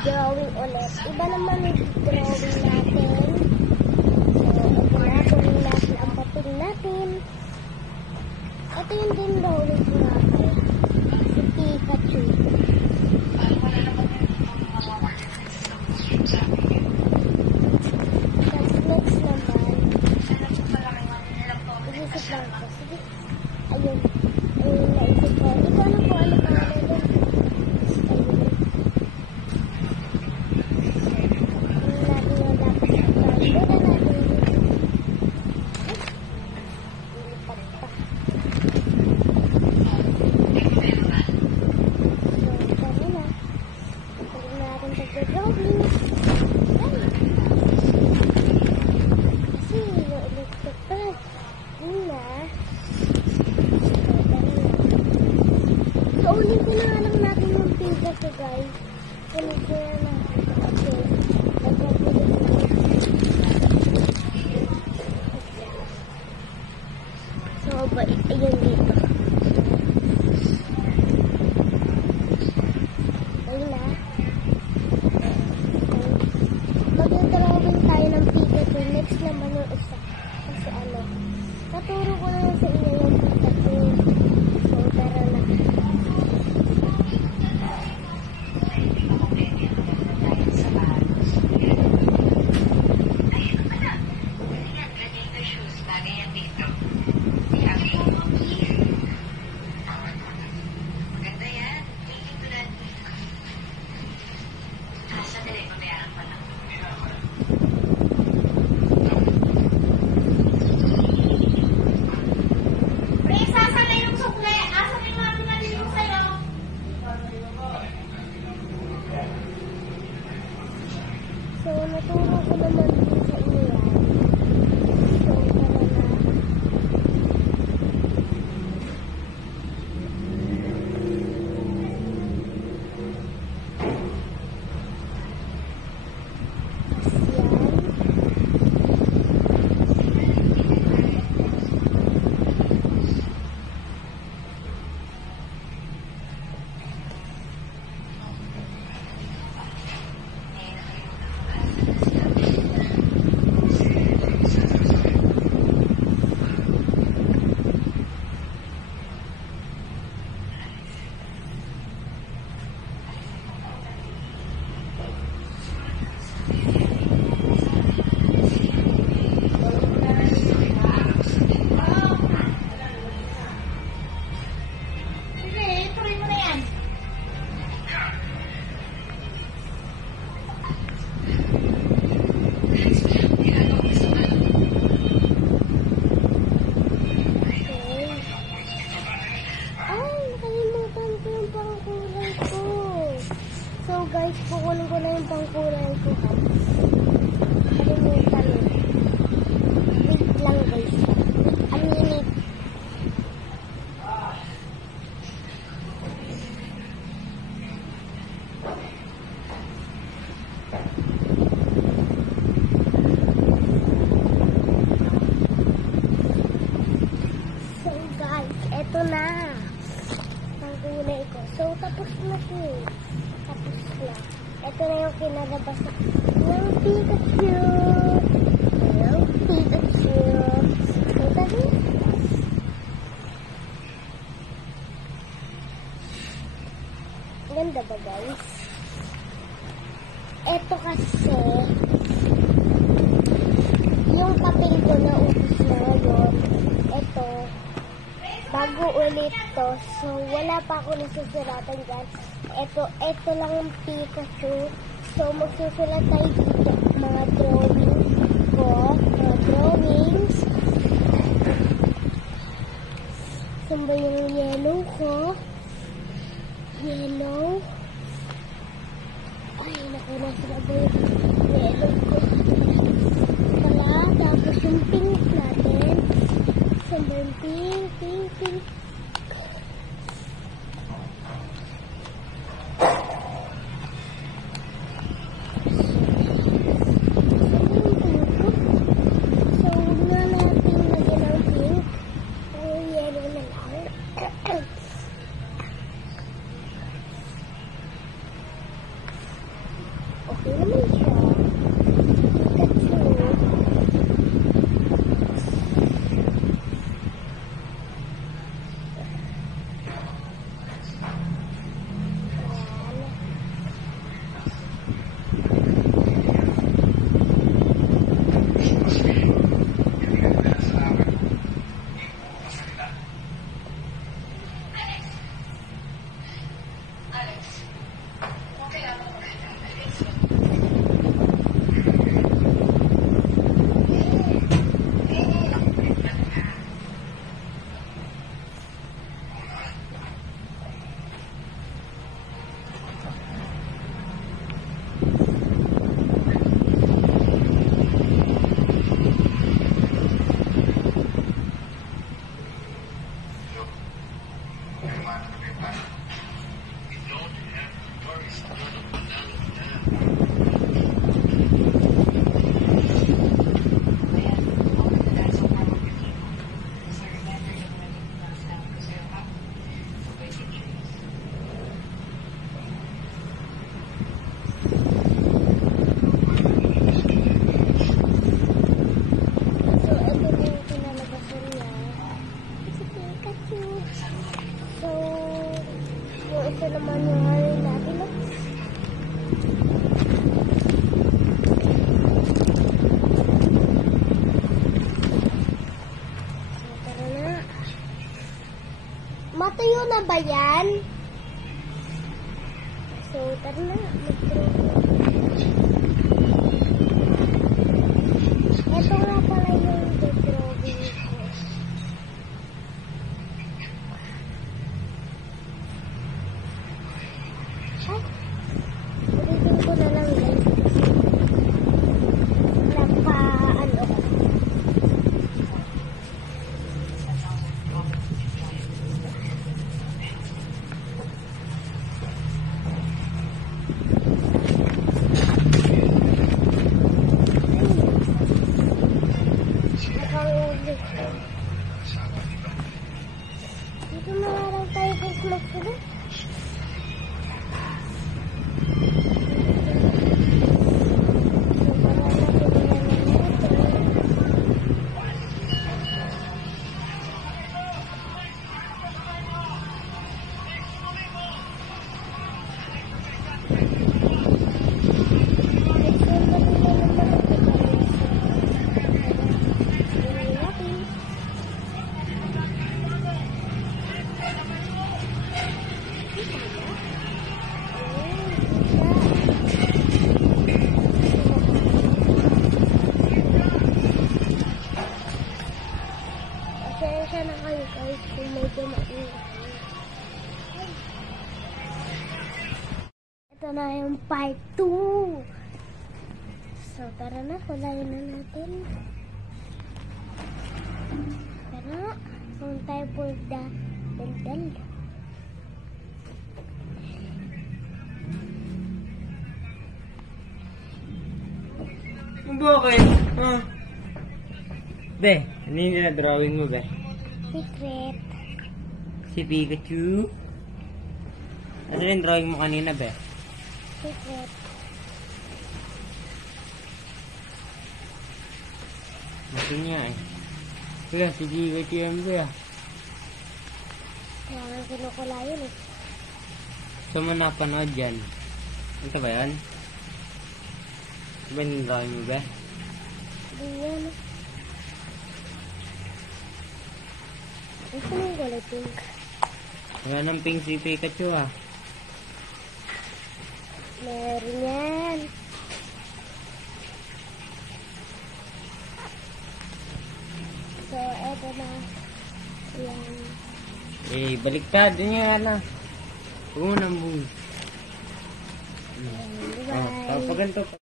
drawing ulit. Iba naman yung drawing natin. So, ito na. Kunin natin ang papel natin. Ito yung din drawing natin. Si Pikachu. Tapos next naman, isisip lang ko. Sige. Ayun. Ayun, naisip ko. Hindi ko alam kung ano pangalan doon. Ulit ko na lang natin yung Pikachu, guys. Ulit ko na lang. Okay. So, ayun dito. Ayun na. Mag-drawing tayo ng Pikachu. Next naman yung isa. Kasi ano, naturo ko na lang sa inyo yung Pikachu. So, tara na. So, naturo ko naman din sa inyo yan. So, tara na. So guys, kukunin ko na yung pangkulay ko. Kalimutan mo. Wait lang guys. Ang minute. So guys, eto na. Pangkulay ko. So tapos na po. Tapos na. Ito na yung kinalabas ng Pikachu. Hello, Pikachu. Kita niyo? Ganda ba, guys? Ito kasi, yung papel ko na ubus na ngayon. Ito, bago ulit to. So, wala pa ako nasusulatan dyan. Ito lang yung Pikachu. So, magsusulat tayo dito. Mga drawing ko. Mga drawings. Saan ba yung yellow ko? Yellow. Ay, naku, nasa na ba yung yellow ko? Pala, tapos yung pink natin. Saan ba yung pink, pink, pink? Ito naman yung harin natin. So, tara na. Matuyo na ba yan? So, tara na. Ito nga pala yung drawing ko. Ulitin ko na lang guys. Napa-ano ko. Nakaulit ko. Dito na nga lang tayo guys magsulat. Pasensya na kayo guys kung medyo maingay. Ito na yung part 2. So tara na, kulayin na natin. Tara, kung tayo po daldal. Bakit? Be, ano yung na-drawing mo, be? Secret. Si Pikachu? Ano yung drawing mo kanina, be? Secret. Masin niya eh. Kuya, si Pikachu yan, kuya. Kaya nga kinukulayin eh. Saan mo napanood yan? Ito ba yan? Ito ba yung drawing mo, be? Di yan. Gusto mo yung kulay pink? Wala ng pink si Pikachu, ah. Meron yan. So, eto na. Yan. Eh, baliktad. Yun yan, ah. Huwag mo nang buhay. Yan. Oh, Bye. paganto pa.